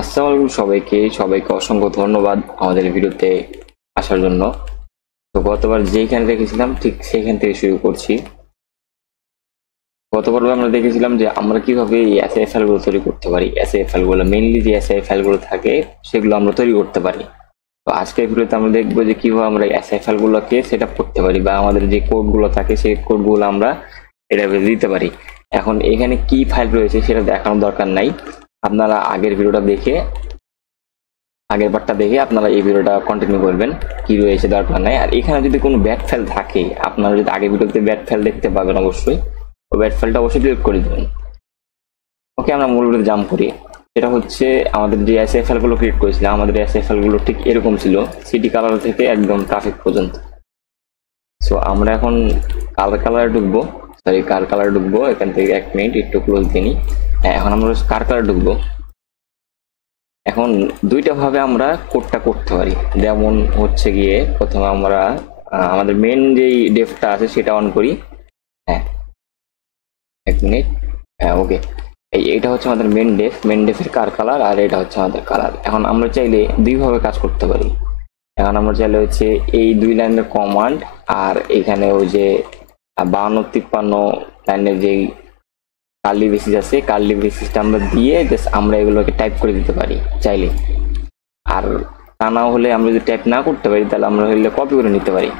আসসালামু আলাইকুম সবাইকে সবাইকে অসংখ্য ধন্যবাদ আমাদের ভিডিওতে আসার জন্য। তো গতবার যেখানে রেখেছিলাম ঠিক সেখান থেকে শুরু করছি। গতবার আমরা দেখেছিলাম যে আমরা কিভাবে এই এসএ ফাইলগুলো তৈরি করতে পারি। এসএ ফাইলগুলো মেইনলি যে এসএ ফাইলগুলো থাকে সেগুলো আমরা তৈরি করতে পারি। তো আজকের ভিডিওতে আমরা দেখবো যে কিভাবে আমরা এসএ ফাইলগুলোকে সেট আপ করতে পারি বা আমাদের যে কোডগুলো থাকে সেই কোডগুলো আমরা এটা দিতে পারি। এখন এখানে কি ফাইল রয়েছে সেটা দেখানোর দরকার নাই, আপনারা আগের ভিডিওটা দেখে আগের পার্টটা দেখে আপনারা এই ভিডিওটা কন্টিনিউ করবেন, কি রয়েছে দরকার নাই। আর এখানে যদি কোনো ব্যাড ফাইল থাকে, আপনারা যদি আগের ভিডিওতে ব্যাড ফাইল দেখতে পাবেন অবশ্যই, ওই ব্যাড ফাইলটা অবশ্যই ডিলিট করে দেবেন। ওকে, আমরা মূল ভিডিওতে জাম্প করি। এটা হচ্ছে আমাদের যে এসএ ফাইলগুলো ক্রিয়েট করেছিলাম, আমাদের এসএ ফাইলগুলো ঠিক এরকম ছিল, সিটি কালার থেকে একদম ট্রাফিক পর্যন্ত। সো আমরা এখন কালারে ঢুকবো, এখান থেকে 1 মিনিট একটু ক্লোজ দিয়ে নিই। এখন আমরা কার কালার ঢুকবো। এখন দুইটা ভাবে আমরা কোডটা করতে পারি। যেমন হচ্ছে গিয়ে প্রথমে আমরা আমাদের মেন যেই ডেফটা আছে সেটা অন করি। হ্যাঁ, 1 মিনিট। হ্যাঁ, ওকে, এইটা হচ্ছে আমাদের মেন ডেফের কার কালার, আর এটা হচ্ছে আমাদের কালার। এখন আমরা চাইলে দুইভাবে কাজ করতে পারি। এখন আমরা চাইলে হচ্ছে এই 2 লাইনের কমান্ড আর এখানে ওই যে 52-53 লাইনের যেই কার্লি বেসিস আছে, কার্লি বেসিসটা আমরা দিয়ে জাস্ট আমরা এগুলোকে টাইপ করে দিতে পারি চাইলে। আর তা না হলে আমরা যদি টাইপ না করতে পারি তাহলে আমরা হইলে কপি করে নিতে পারি।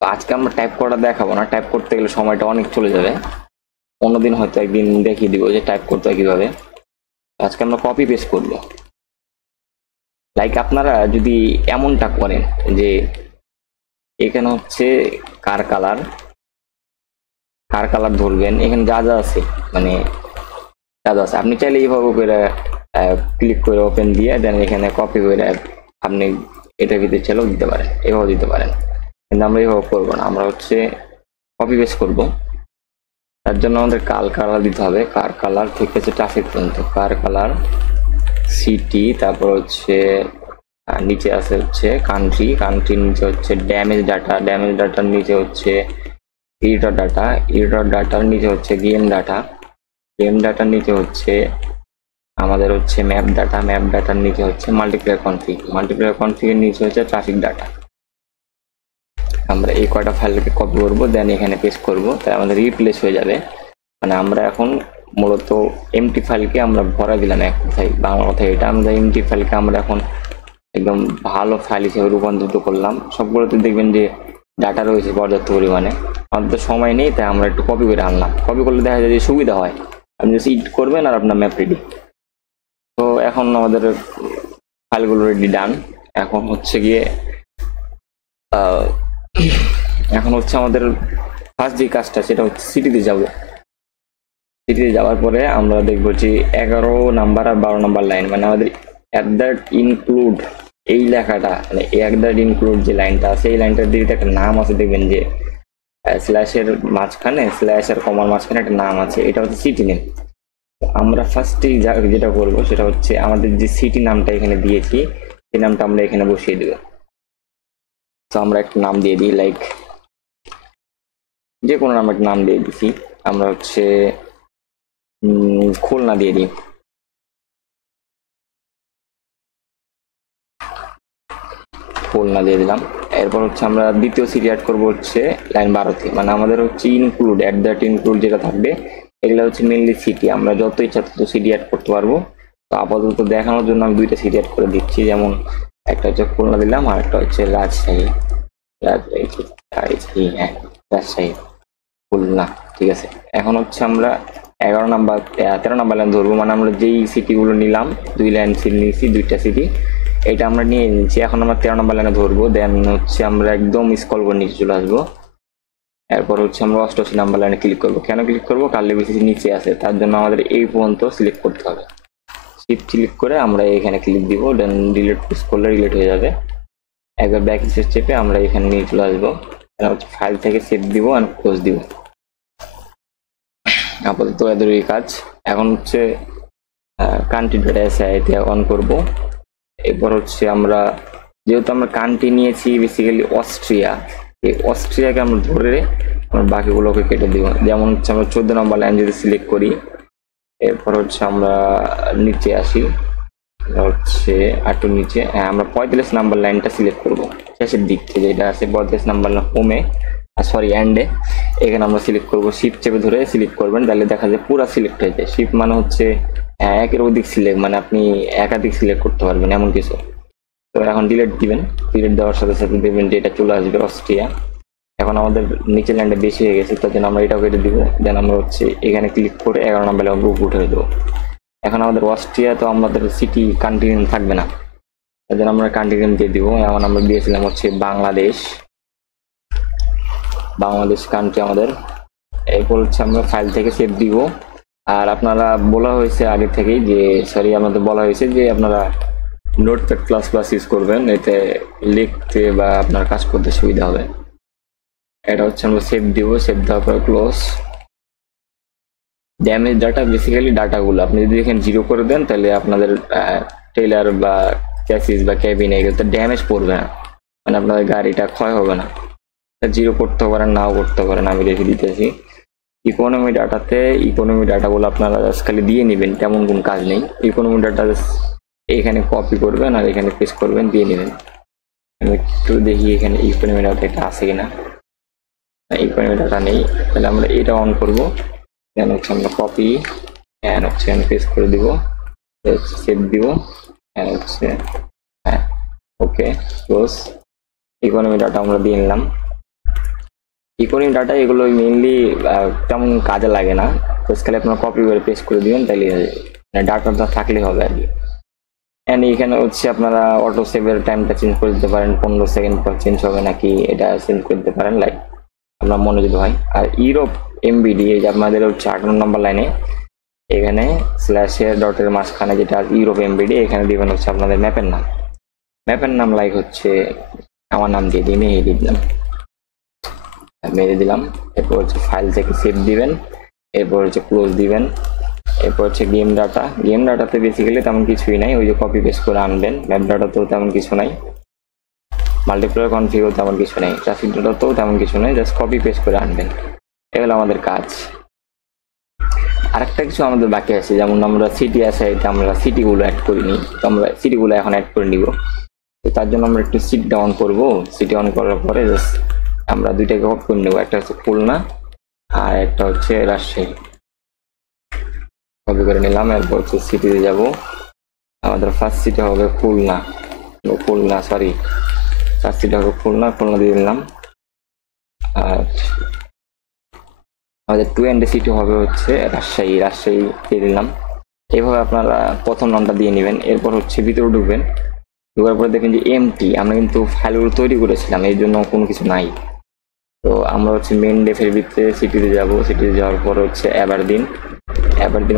তো আজকে আমরা টাইপ করা দেখাবো না, টাইপ করতে গেলে সময়টা অনেক চলে যাবে। অন্যদিন হয়তো একদিন দেখিয়ে দিব যে টাইপ করতে হয় কিভাবে। আজকে আমরা কপি পেস্ট করব। লাইক আপনারা যদি এমনটা করেন যে এখানে হচ্ছে কার কালার ধরবেন, এখানে যা যা আছে মানে যা যা আছে আপনি চাইলে এইভাবে করে ক্লিক করে ওপেন দিয়ে দেন এখানে কপি করে আপনি এটার ভিতরে চাইলেও দিতে পারেন, এভাবে দিতে পারেন। কিন্তু আমরা এভাবে করবো না, আমরা হচ্ছে কপি পেস্ট করব। তার জন্য আমাদের কালার দিতে হবে। কার কালার থেকে হচ্ছে ট্রাফিক পর্যন্ত, কার কালার সিটি, তারপর হচ্ছে নিচে আছে হচ্ছে কান্ট্রির নিচে হচ্ছে ড্যামেজ ডাটার নিচে হচ্ছে ইরর ডাটার নিচে হচ্ছে গেম ডাটার নিচে হচ্ছে আমাদের হচ্ছে ম্যাপ ডাটার নিচে হচ্ছে মাল্টিপ্লেয়ার কনফিগের নিচে হচ্ছে ট্রাফিক ডাটা। আমরা এই কয়টা ফাইলকে কপি করবো, দেন এখানে পেস্ট করবো, তাই আমাদের রিপ্লেস হয়ে যাবে। মানে আমরা এখন মূলত এমটি ফাইলকে আমরা ভরা দিলাম, এক কথায় বাংলা কথায় এটা, আমরা এমটি ফাইলকে আমরা এখন একদম ভালো ফাইল হিসেবে রূপান্তরিত করলাম। সবগুলোতে দেখবেন যে ডাটা রয়েছে পর্যাপ্ত পরিমাণে। আমাদের তো সময় নেই, তাই আমরা একটু কপি করে আনলাম। কপি করলে দেখা যায় যে সুবিধা হয়, আপনি জাস্ট এডিট করবেন আর আপনার ম্যাপ রেডি। তো এখন আমাদের ফাইলগুলো রেডি, ডান। এখন হচ্ছে গিয়ে আমাদের ফার্স্ট যে কাজটা সেটা হচ্ছে সিটিতে যাওয়ার পরে আমরা দেখবো যে 11 নাম্বার আর 12 নাম্বার লাইন, মানে আমাদের ইনক্লুড এই লেখাটা, মানে ইনক্লুড যে লাইনটা আছে এই লাইনটার দিকে একটা নাম আছে, দেখবেন যে স্ল্যাশের মাঝখানে, স্ল্যাশ আর কমার মাঝখানে একটা নাম আছে, এটা হচ্ছে সিটি নেম। আমরা ফার্স্টেই যেটা করবো সেটা হচ্ছে আমাদের যে সিটি নামটা এখানে দিয়েছি সেই নামটা আমরা এখানে বসিয়ে দেব। তো আমরা একটা নাম দিয়ে দিই, লাইক যে কোনো নাম একটা নাম দিয়ে দিছি। আমরা হচ্ছে খুলনা দিয়ে দিই। খুলনা দিয়ে দিলাম। এরপর হচ্ছে আমরা দ্বিতীয় সিটি অ্যাড করবো হচ্ছে লাইন 12তে, মানে আমাদের হচ্ছে ইনক্লুড ইনক্লুড যেটা থাকবে এগুলো হচ্ছে মেনলি সিটি। আমরা যত ইচ্ছা তত সিটি অ্যাড করতে পারবো। তো আপাতত দেখানোর জন্য আমি 2টা সিটি অ্যাড করে দিচ্ছি, যেমন একটা হচ্ছে খুলনা দিলাম আর একটা হচ্ছে রাজশাহী। হ্যাঁ, রাজশাহী খুলনা, ঠিক আছে। এখন হচ্ছে আমরা 13 নাম্বার লাইন ধরবো, মানে আমরা যেই সিটিগুলো নিলাম 2 লাইন সিটি নিয়েছি, 2টা সিটি এটা আমরা নিয়ে নিচ্ছি। এখন আমরা 13 নাম্বার লাইনে ধরবো, দেন হচ্ছে আমরা একদম স্ক্রল করে নিচে চলে আসবো। এরপর হচ্ছে আমরা 88 নাম্বার লাইনে ক্লিক করবো। কেন ক্লিক করবো? কার্লি বেসিস নিচে আছে, তার জন্য আমাদের এই পর্যন্ত সিলেক্ট করতে হবে। শিফট ক্লিক করে আমরা এখানে ক্লিক দিব, দেন ডিলিট পুশ করলে ডিলিট হয়ে যাবে। একবার ব্যাক স্পেস চেপে আমরা এখানে নিয়ে চলে আসবো, ফাইল থেকে সেভ দিব আর ক্লোজ দিব। আপাতত এদের এই কাজ। এখন হচ্ছে কান্ট্রি ডেটা এসআইতে অন করব। এরপর হচ্ছে আমরা যেহেতু আমরা কান্ট্রি নিয়েছি বেসিক্যালি অস্ট্রিয়া, এই অস্ট্রিয়াকে আমরা ধরে আমরা বাকিগুলোকে কেটে দিব। যেমন হচ্ছে আমরা 14 নম্বর লাইন যদি সিলেক্ট করি, এরপর হচ্ছে আমরা নিচে আসি, হচ্ছে একটু নিচে, হ্যাঁ আমরা 45 নাম্বার লাইনটা সিলেক্ট করব শেষের দিক থেকে, যেটা আছে 45 নাম্বার হোমে, সরি এন্ডে। এখানে আমরা সিলেক্ট করব, শিফট চেপে ধরে সিলেক্ট করবেন, তাহলে দেখা যায় পুরো সিলেক্ট হয়ে যায়। শিফট মানে হচ্ছে একের অধিক সিলেক্ট, মানে আপনি একাধিক সিলেক্ট করতে পারবেন এমন কিছু। তো এখন ডিলিট দিবেন, ডিলিট দেওয়ার সাথে সাথে দেখবেন যে এটা চলে আসবে অস্ট্রিয়া। এখন আমাদের নিচের লাইনটা বেশি হয়ে গেছে, তার জন্য আমরা এটাও কেটে দিব। দেন আমরা হচ্ছে এখানে ক্লিক করে 11 নাম্বার গ্রুপ উঠে দেবো। এখন আমাদের অস্ট্রিয়া তো আমাদের সিটি কান্ট্রি নেম থাকবে না, তার জন্য আমরা কান্ট্রি নেম দিয়ে দিব। এখন আমরা দিয়েছিলাম হচ্ছে বাংলাদেশ, বাংলাদেশ কান্ট্রি আমাদের। এরপর হচ্ছে আমরা ফাইল থেকে সেভ দিব। আর আপনারা বলা হয়েছে আগে থেকেই যে, সরি আমাদের বলা হয়েছে যে আপনারা নোটপ্যাড প্লাস প্লাস ইউজ করবেন, এতে লিখতে বা আপনার কাজ করতে সুবিধা হবে। এটা হচ্ছে আমরা সেভ দিব, সেভ দেওয়ার পর ক্লোজ। ড্যামেজ ডাটা বেসিক্যালি ডাটাগুলো আপনি যদি এখানে জিরো করে দেন, তাহলে আপনাদের ট্রেলার বা ক্যাসিস বা ক্যাবিন এগুলোতে ড্যামেজ পড়বে না, মানে আপনাদের গাড়িটা ক্ষয় হবে না। জিরো করতে পারেন, নাও করতে পারেন, আমি রেখে দিতেছি। ইকোনমি ডাটাতে ইকোনমি ডাটাগুলো আপনারা খালি দিয়ে নেবেন, তেমন কোনো কাজ নেই। ইকোনমি ডাটা এখানে কপি করবেন আর এখানে পেস্ট করবেন, দিয়ে নেবেন। আমি একটু দেখি এখানে ইকোনমি ডাটা এটা আছে কিনা। ইকোনমি ডাটা নেই, তাহলে আমরা এটা অন করব। দেন হচ্ছে আমরা কপি অ্যান্ড হচ্ছে পেস্ট করে দিব, সেভ দিব, অ্যান্ড হচ্ছে হ্যাঁ ওকে ক্লোজ। ইকোনমি ডাটা আমরা দিয়ে নিলাম। ইকোনমি ডাটা এগুলো মেইনলি তেমন কাজে লাগে না, খালি আপনার কপি করে পেস্ট করে দিবেন, তাহলে ডাটাটা থাকলে হবে আর কি। অ্যান্ড এখানে হচ্ছে আপনারা অটো সেভের টাইমটা চেঞ্জ করে দিতে পারেন, 15 সেকেন্ড পর চেঞ্জ হবে নাকি এটা চেঞ্জ করে দিতে পারেন, লাইক আপনার মনে যদি হয়। আর ইউরোপ এমবিডি এই যে আপনাদের হচ্ছে 18 নম্বর লাইনে এখানে স্ল্যাশের ডটের মাঝখানে যেটা ইউরোপ এমবিডি, এখানে দিবেন হচ্ছে আপনাদের ম্যাপের নাম। ম্যাপের নাম লাইক হচ্ছে আমার নাম দিয়ে দিই, মেয়ে দিলাম, মেরে দিলাম। এরপর হচ্ছে ফাইল থেকে সেভ দিবেন, এরপর হচ্ছে ক্লোজ দিবেন। এরপর হচ্ছে গেম ডাটা, গেম ডাটাতে বেসিক্যালি তেমন কিছুই নাই, ওই যে কপি পেস্ট করে আনবেন। ম্যাপ ডাটাতেও তেমন কিছু নাই, মাল্টিপ্লেয়ার কনফিগও তেমন কিছু নেই, ট্রাফিক ডাটাতেও তেমন কিছু নেই, জাস্ট কপি পেস্ট করে আনবেন, এগুলো আমাদের কাজ। আরেকটা কিছু আমাদের বাকি আছে, যেমন আমরা সিটি আছে, আমরা সিটিগুলো অ্যাড করিনি, তো আমরা সিটিগুলো এখন অ্যাড করে নিব। তো তার জন্য আমরা একটু সিটটা অন করবো, সিটি অন করার পরে জাস্ট আমরা দুইটাকে অফ করে নেবো, একটা হচ্ছে খুলনা আর একটা হচ্ছে রাজশাহী। কপি করে নিলাম, এরপর হচ্ছে সিটিতে যাব। আমাদের ফার্স্ট সিটি হবে Khulna, Khulna sorry first city হবে খুলনা, খুলনা দিয়ে দিলাম। আর আমাদের টু এন্ড সিটি হবে হচ্ছে রাজশাহী, রাজশাহী দিয়ে দিলাম। এইভাবে আপনারা প্রথম নামটা দিয়ে নেবেন। এরপর হচ্ছে ভিতরে ঢুকবেন, ঢোকার পরে দেখেন যে এমটি, আমরা কিন্তু ফাইলগুলো তৈরি করেছিলাম, এই জন্য কোনো কিছু নাই। তো আমরা হচ্ছে মেন ডেফের ভিতরে সিটিতে যাব, সিটিতে যাওয়ার পর হচ্ছে অ্যাবারদিন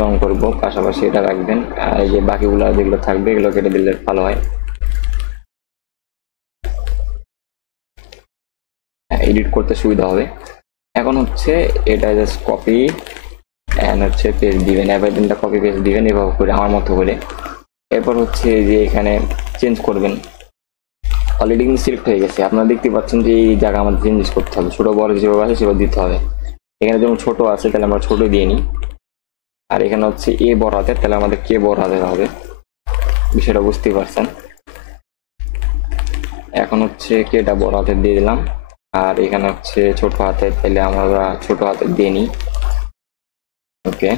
অন করব, পাশাপাশি এটা রাখবেন। আর এই যে বাকিগুলো যেগুলো থাকবে এগুলো কেটে দিলে ভালো হয়, এডিট করতে সুবিধা হবে। এখন হচ্ছে এটা জাস্ট কপি অ্যান্ড হচ্ছে পেস্ট দিবেন, অ্যাবারদিনটা কপি পেস্ট দিবেন এভাবে করে আমার মতো করে। এরপর হচ্ছে যে এখানে চেঞ্জ করবেন, অলরেডি কিন্তু সিলেক্ট হয়ে গেছে, আপনারা দেখতে পাচ্ছেন যে এই জায়গা আমাদের চেঞ্জ করতে হবে, ছোট বড় যেভাবে আছে সেভাবে দিতে হবে। এখানে যেমন ছোট আছে তাহলে আমরা ছোট দিয়ে নিই, আর এখানে হচ্ছে এ বড় হাতের, তাহলে আমাদের কে বড় হাতের হবে, বিষয়টা বুঝতে পারছেন। এখন হচ্ছে কেটা বড় হাতের দিয়ে দিলাম, আর এখানে হচ্ছে ছোট হাতের, তাহলে আমরা ছোট হাতের দিয়ে নিই, ওকে।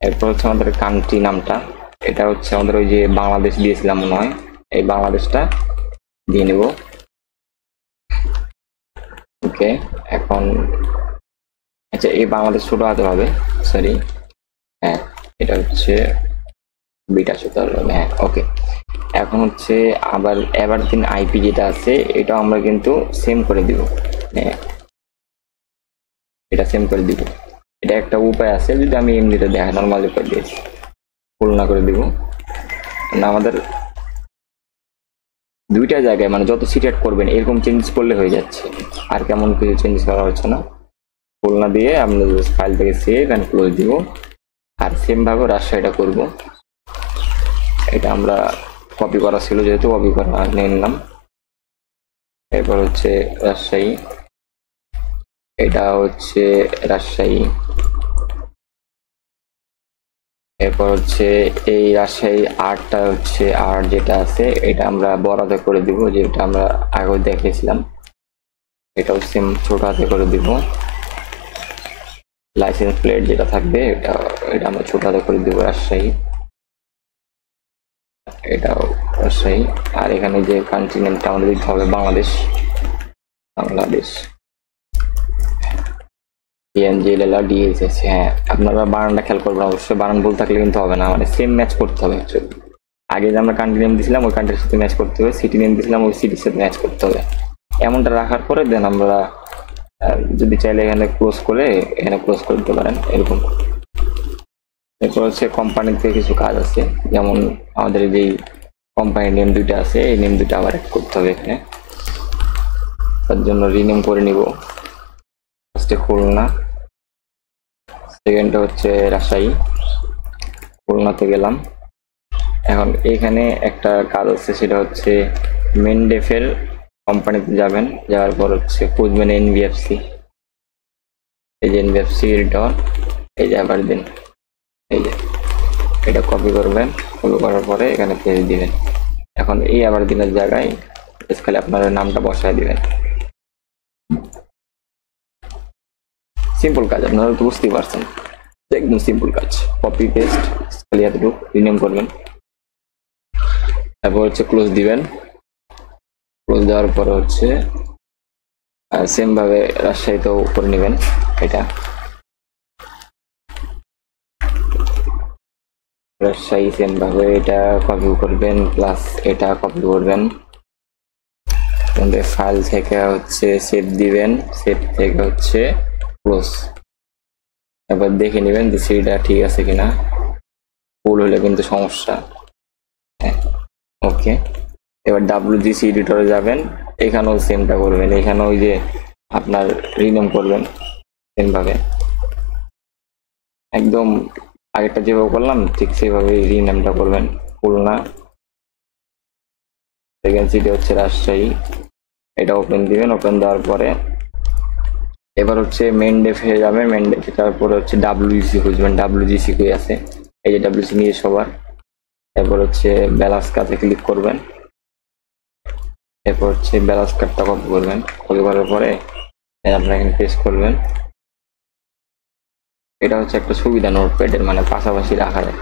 এরপর হচ্ছে আমাদের কান্ট্রি নামটা, এটা হচ্ছে আমাদের ওই যে বাংলাদেশ দিয়েছিলাম মনে হয়, এই বাংলাদেশটা দিয়ে নেব, ওকে। এখন আচ্ছা এই বাংলাদেশ ছোট হাতের হবে, সরি হ্যাঁ এটা হচ্ছে বিটা ছোট হবে, হ্যাঁ ওকে। এখন হচ্ছে আবার এভারদিন আইপি যেটা আছে এটা আমরা কিন্তু সেম করে দিব, হ্যাঁ এটা সেম করে দিব। এটা একটা উপায় আছে, যদি আমি এমনিতে দেখা নর্মাল উপায় দিয়েছি, তুলনা করে দিব না। আমাদের দুইটা জায়গায় মানে যত সিট অ্যাড করবেন এরকম চেঞ্জ করলে হয়ে যাচ্ছে, আর কেমন কিছু চেঞ্জ করা হচ্ছে না। খুলনা দিয়ে আমরা ফাইল থেকে সেভ অ্যান্ড ক্লোজ দিব। আর সেম ভাবে রাজশাহীটা করব, এটা আমরা কপি করা ছিল যেহেতু কপি করা নিয়ে নিলাম। এরপর হচ্ছে রাজশাহী, এটা হচ্ছে রাজশাহী, এরপর হচ্ছে এই রাজশাহী আর্টটা হচ্ছে আর্ট যেটা আছে এটা আমরা বড় হাতে করে দিব, যেটা আমরা আগে দেখেছিলাম। এটাও সেম ছোট হাতে করে দিব। লাইসেন্স প্লেট যেটা থাকবে এটা এটা আমরা ছোট হাতে করে দিব রাজশাহী, এটাও রাজশাহী। আর এখানে যে কান্ট্রি নেমটা আমাদের দিতে হবে বাংলাদেশ, বাংলাদেশ PNGLLR DSS। হ্যাঁ, আপনারা বানানটা খেয়াল করবেন অবশ্যই, বানান ভুল থাকলে কিন্তু হবে না, মানে সেম ম্যাচ করতে হবে অ্যাকচুয়ালি। আগে যে আমরা কান্ট্রি নেম দিয়েছিলাম ওই কান্ট্রির সাথে ম্যাচ করতে হবে, সিটি নেম দিয়েছিলাম ওই সিটির সাথে ম্যাচ করতে হবে। এমনটা রাখার পরে দেন আমরা যদি চাইলে এখানে ক্লোজ করে এখানে ক্লোজ করে দিতে পারেন এরকম। এরপর হচ্ছে কোম্পানিতে কিছু কাজ আছে, যেমন আমাদের যেই কোম্পানির নেম দুইটা আছে এই নেম দুইটা আবার অ্যাড করতে হবে এখানে। তার জন্য রিনেম করে নিব। ফার্স্টে খুলনা, সেকেন্ডটা হচ্ছে রাজশাহী, খুলনাতে গেলাম। এখন এখানে একটা কাজ আছে, সেটা হচ্ছে মেনডেফের কোম্পানিতে যাবেন, যাওয়ার পর হচ্ছে খুঁজবেন এনবিএফসি। এই যে এনবিএফসি রিটার্ন, এই যে আবার দিন, এই যে এটা কপি করবেন, কপি করার পরে এখানে পেস্ট দিবেন। এখন এই আবার দিনের জায়গায় খালি আপনার নামটা বসায় দিবেন। সিম্পল কাজ, আপনারা তো বুঝতেই পারছেন, একদম সিম্পল কাজ। কপি পেস্ট খালি এতটুকু রিনেম করবেন, তারপর হচ্ছে ক্লোজ দিবেন। ক্লোজ দেওয়ার পরে হচ্ছে সেম ভাবে রাজশাহীতেও করে নেবেন। এটা রাজশাহী সেম ভাবে এটা কপি করবেন, প্লাস এটা কপি করবেন। ফাইল থেকে হচ্ছে সেভ দিবেন, সেভ থেকে হচ্ছে ক্লোজ। এবার দেখে নেবেন যে সিডিটা ঠিক আছে কিনা, ভুল হলে কিন্তু সমস্যা। হ্যাঁ, ওকে। এবার WGC এডিটরে যাবেন, এখানেও সেমটা করবেন, এখানে ওই যে আপনার রিনেম করবেন সেম ভাবে, একদম আগেরটা যেভাবে করলাম ঠিক সেভাবে রিনেমটা করবেন। খুলনা, সেকেন্ড সিটি হচ্ছে রাজশাহী, এটা ওপেন দিবেন। ওপেন দেওয়ার পরে এবার হচ্ছে মেন ডেফে যাবেন, মেন ডেফে তারপরে হচ্ছে WGC খুঁজবেন, WGC কই আছে, এই যে WGC নিয়ে সবার। এরপর হচ্ছে ব্যালান্স কার্ডে ক্লিক করবেন, এরপর হচ্ছে ব্যালান্স কার্ডটা কপি করবেন, কপি করার পরে আপনারা এখানে পেস্ট করবেন। এটা হচ্ছে একটা সুবিধা নোটপ্যাডের, মানে পাশাপাশি রাখা যায়।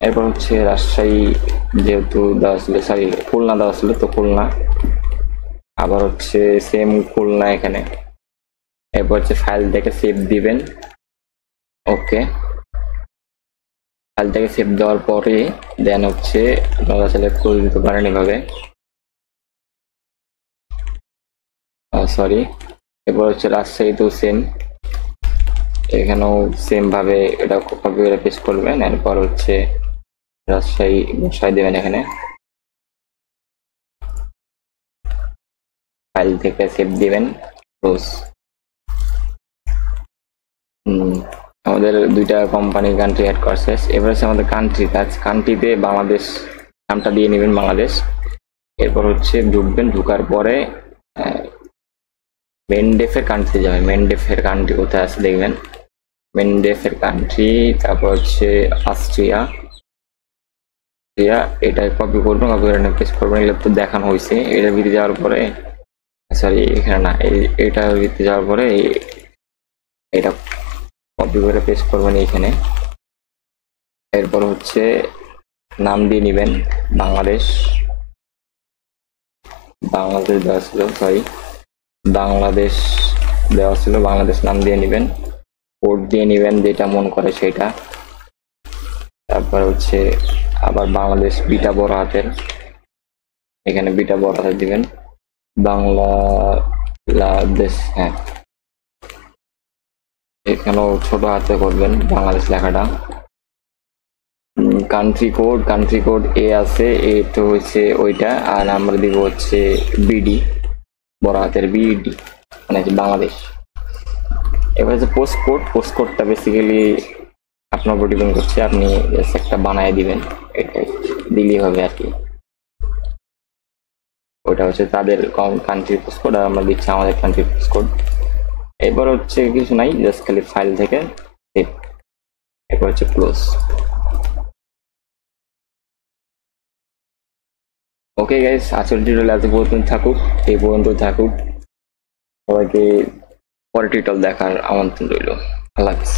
এরপর হচ্ছে রাজশাহী যেহেতু দেওয়া ছিল, সরি খুলনা দেওয়া ছিল, তো খুলনা আবার হচ্ছে সেম খুলনা এখানে। এরপর হচ্ছে ফাইল থেকে সেভ দিবেন, ওকে। ফাইল থেকে সেভ দেওয়ার পরে দেন হচ্ছে আপনারা সিলেক্ট করে দিতে পারেন এভাবে, সরি। এরপর হচ্ছে রাজশাহীতেও সেম, এখানেও সেম ভাবে এটা কপি করে পেস্ট করবেন। এরপর হচ্ছে রাজশাহী বসাই দেবেন এখানে, ফাইল থেকে সেভ দিবেন, ক্লোজ। আমাদের দুইটা কোম্পানি কান্ট্রি অ্যাড করছে। এবার হচ্ছে আমাদের কান্ট্রি কাজ, কান্ট্রিতে বাংলাদেশ নামটা দিয়ে নেবেন, বাংলাদেশ। এরপর হচ্ছে ঢুকবেন, ঢুকার পরে মেনডেফের কান্ট্রি যাবে, মেনডেফের কান্ট্রি কোথায় আছে দেখবেন, মেনডেফের কান্ট্রি, তারপর হচ্ছে অস্ট্রিয়া, এটা কপি করবেন, কপি করে পেস্ট করবেন। এগুলো তো দেখানো হয়েছে। এটার ভিতরে যাওয়ার পরে, সরি এখানে না, এইটার ভিতরে যাওয়ার পরে এটা কপি করে পেস্ট করবেন এইখানে। এরপর হচ্ছে নাম দিয়ে নেবেন বাংলাদেশ, বাংলাদেশ দেওয়া ছিল, সরি বাংলাদেশ দেওয়া ছিল, বাংলাদেশ নাম দিয়ে নেবেন। কোড দিয়ে নেবেন যেটা মন করে সেটা। তারপর হচ্ছে আবার বাংলাদেশ বিটা বড় হাতের, এখানে বিটা বড় হাতের দিবেন, বাংলাদেশ, হ্যাঁ এখানেও ছোট হাতে করবেন বাংলাদেশ লেখাটা। কান্ট্রি কোড, কান্ট্রি কোড এ আছে, এ তো হচ্ছে ওইটা, আর আমরা দিব হচ্ছে বিডি, বড় হাতের বিডি, মানে হচ্ছে বাংলাদেশ। এবার হচ্ছে পোস্ট কোড, পোস্ট কোডটা বেসিক্যালি আপনার উপর ডিপেন্ড করছে, আপনি একটা বানায় দিবেন, এটাই দিলেই হবে আর কি। ওটা হচ্ছে তাদের কান্ট্রি পোস্ট কোড, আর আমরা দিচ্ছি আমাদের কান্ট্রি পোস্ট কোড। এবার হচ্ছে কিছু নাই, জাস্ট খালি ফাইল থেকে সেভ, এরপর হচ্ছে ক্লোজ। ওকে গাইস, আজকের টিউটোরিয়াল এত পর্যন্ত থাকুক, এই পর্যন্ত থাকুক। সবাইকে পরের টিউটোরিয়াল দেখার আমন্ত্রণ রইল। আল্লাহ হাফিজ।